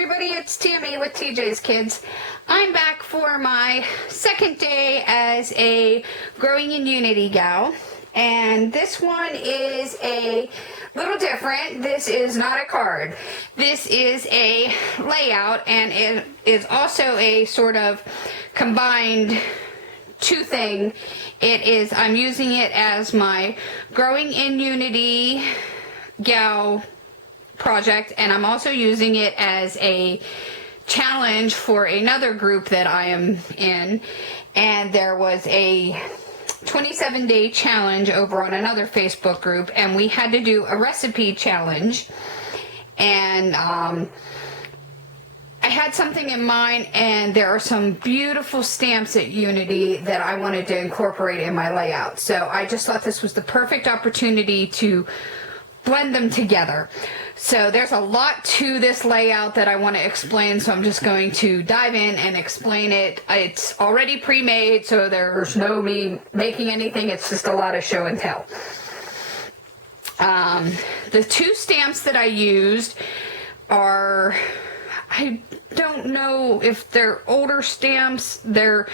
everybody, it's Tammy with TJ's Kids. I'm back for my second day as a Growing in Unity gal, and this one is a little different. This is not a card. This is a layout, and it is also a sort of combined two thing. It is, I'm using it as my Growing in Unity gal project, and I'm also using it as a challenge for another group that I am in, and there was a 27-day challenge over on another Facebook group, and we had to do a recipe challenge, and I had something in mind, and there are some beautiful stamps at Unity that I wanted to incorporate in my layout, so I just thought this was the perfect opportunity to blend them together. So there's a lot to this layout that I want to explain, so I'm just going to dive in and explain it. It's already pre-made, so there's no me making anything. It's just a lot of show and tell. The two stamps that I used are, I don't know if they're older stamps. They're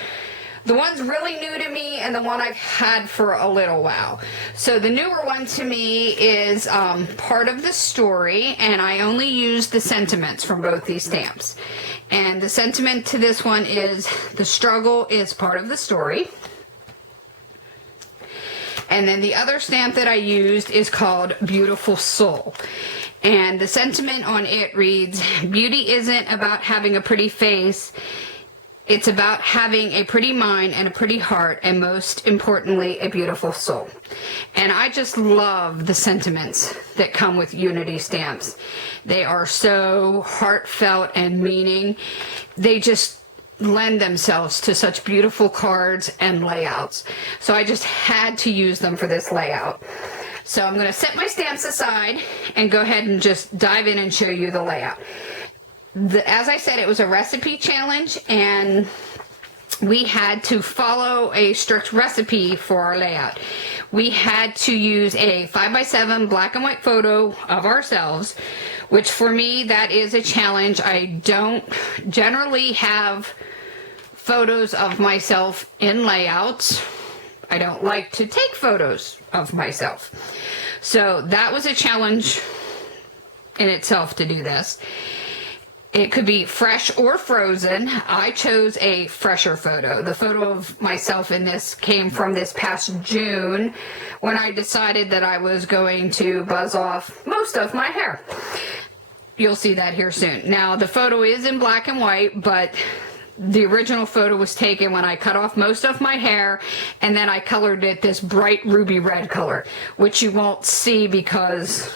the one's really new to me, and the one I've had for a little while. So the newer one to me is part of the story, and I only use the sentiments from both these stamps. And the sentiment to this one is, the struggle is part of the story. And then the other stamp that I used is called Beautiful Soul. And the sentiment on it reads, beauty isn't about having a pretty face. It's about having a pretty mind and a pretty heart, and most importantly, a beautiful soul. And I just love the sentiments that come with Unity stamps. They are so heartfelt and meaning. They just lend themselves to such beautiful cards and layouts. So I just had to use them for this layout. So I'm going to set my stamps aside and go ahead and just dive in and show you the layout. As I said, it was a recipe challenge, and we had to follow a strict recipe for our layout. We had to use a 5x7 black and white photo of ourselves, which for me, that is a challenge. I don't generally have photos of myself in layouts. I don't like to take photos of myself. So that was a challenge in itself to do this. It could be fresh or frozen. I chose a fresher photo. The photo of myself in this came from this past June, when I decided that I was going to buzz off most of my hair. You'll see that here soon. Now, the photo is in black and white, but the original photo was taken when I cut off most of my hair, and then I colored it this bright ruby red color, which you won't see because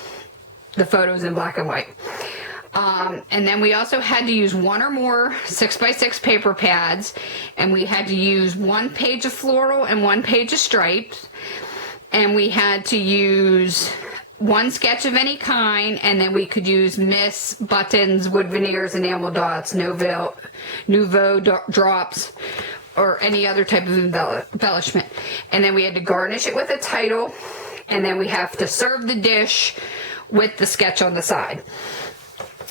the photo's in black and white. And then we also had to use one or more 6x6 paper pads, and we had to use 1 page of floral and 1 page of stripes, and we had to use 1 sketch of any kind, and then we could use Miss, buttons, wood veneers, enamel dots, Nouveau drops, or any other type of embellishment. And then we had to garnish it with a title, and then we have to serve the dish with the sketch on the side.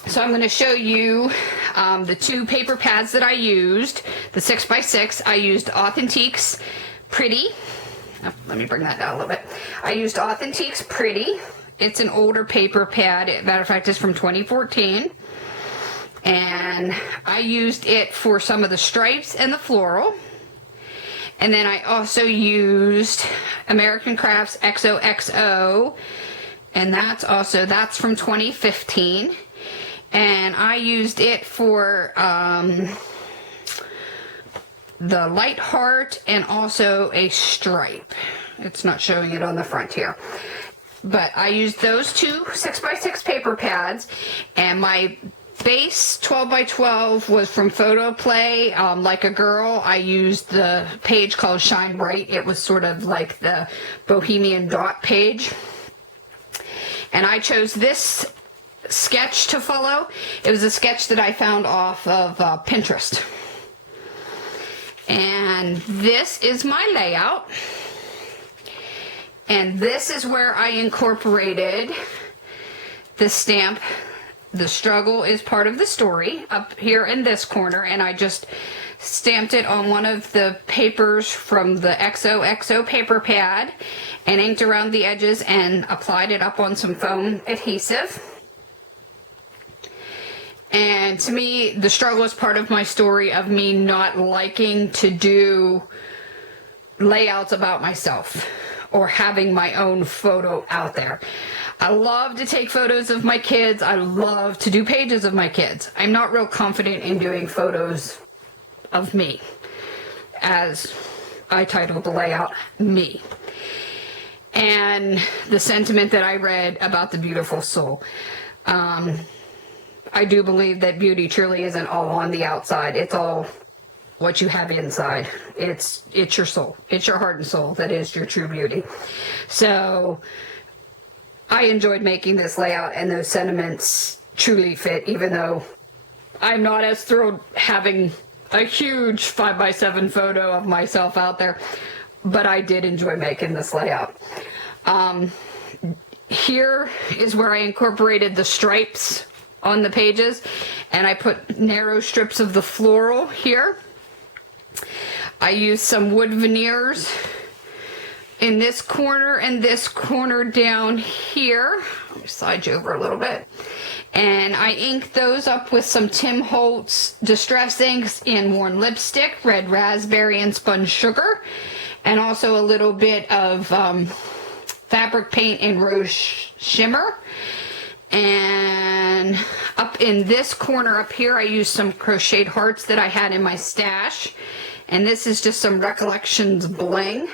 So I'm going to show you the 2 paper pads that I used. The 6x6, I used Authentique Pretty. Oh, let me bring that down a little bit. I used Authentique Pretty. It's an older paper pad. Matter of fact, it's from 2014. And I used it for some of the stripes and the floral. And then I also used American Crafts XoXo. And that's from 2015. And I used it for the light heart and also a stripe. It's not showing it on the front here. But I used those 2 6x6 paper pads, and my base 12x12 was from Photo Play, Like a Girl. I used the page called Shine Bright. It was sort of like the Bohemian Dot page. And I chose this sketch to follow. It was a sketch that I found off of Pinterest. And this is my layout. And this is where I incorporated the stamp the struggle is part of the story up here in this corner, and I just stamped it on one of the papers from the XoXo paper pad and inked around the edges and applied it up on some foam adhesive. And to me, the struggle is part of my story of me not liking to do layouts about myself or having my own photo out there. I love to take photos of my kids. I love to do pages of my kids. I'm not real confident in doing photos of me, as I titled the layout, Me. And the sentiment that I read about the beautiful soul. I do believe that beauty truly isn't all on the outside. It's all what you have inside. It's your soul. It's your heart and soul that is your true beauty. So I enjoyed making this layout, and those sentiments truly fit, even though I'm not as thrilled having a huge 5x7 photo of myself out there, but I did enjoy making this layout. Here is where I incorporated the stripes on the pages, and I put narrow strips of the floral here. I used some wood veneers in this corner and this corner down here. Let me slide you over a little bit. And I inked those up with some Tim Holtz Distress inks in Worn Lipstick, Red Raspberry, and Spun Sugar. And also a little bit of fabric paint in Rose Shimmer. And up in this corner up here, I used some crocheted hearts that I had in my stash. And this is just some Recollections bling.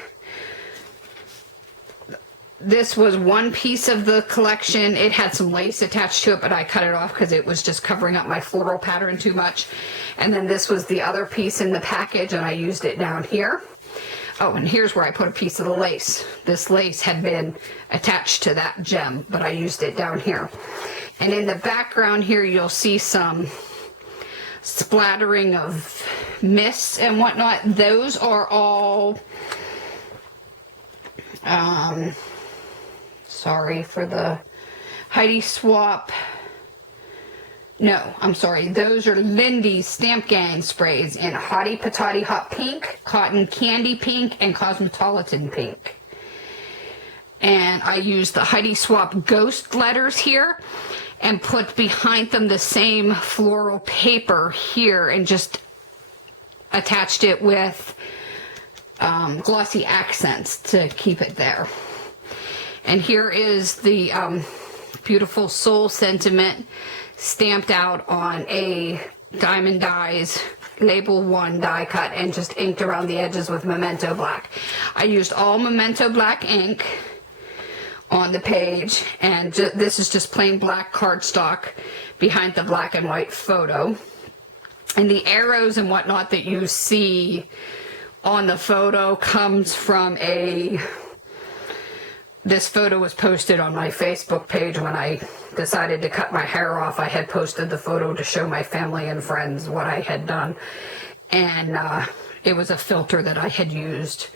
This was one piece of the collection. It had some lace attached to it, but I cut it off because it was just covering up my floral pattern too much. And then this was the other piece in the package, and I used it down here. Oh, and here's where I put a piece of the lace. This lace had been attached to that gem, but I used it down here. And in the background here, you'll see some splattering of mists and whatnot. Those are all, sorry for the Heidi Swapp. No, I'm sorry. Those are Lindy Stamp Gang sprays in Hottie, Patottie Hot Pink, Cotton Candy Pink, and Cosmopolitan Pink. And I used the Heidi Swapp Ghost letters here and put behind them the same floral paper here and just attached it with glossy accents to keep it there. And here is the beautiful soul sentiment stamped out on a Diamond Dies label 1 die cut and just inked around the edges with Memento black. I used all Memento black ink on the page, and this is just plain black cardstock behind the black and white photo. And the arrows and whatnot that you see on the photo comes from this photo was posted on my Facebook page when I decided to cut my hair off. I had posted the photo to show my family and friends what I had done. And it was a filter that I had used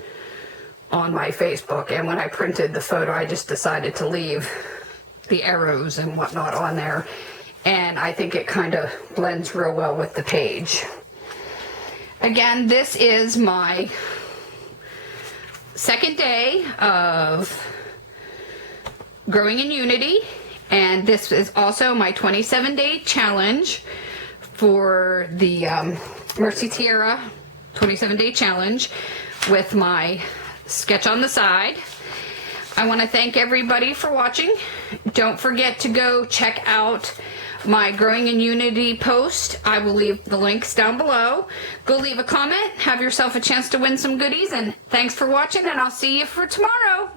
on my Facebook. And when I printed the photo, I just decided to leave the arrows and whatnot on there. And I think it kind of blends real well with the page. Again, this is my second day of Growing in Unity, and this is also my 27-day challenge for the Mercy Tiara 27-day challenge with my sketch on the side. I want to thank everybody for watching. Don't forget to go check out my Growing in Unity post. I will leave the links down below. Go leave a comment, have yourself a chance to win some goodies, and thanks for watching, and I'll see you for tomorrow.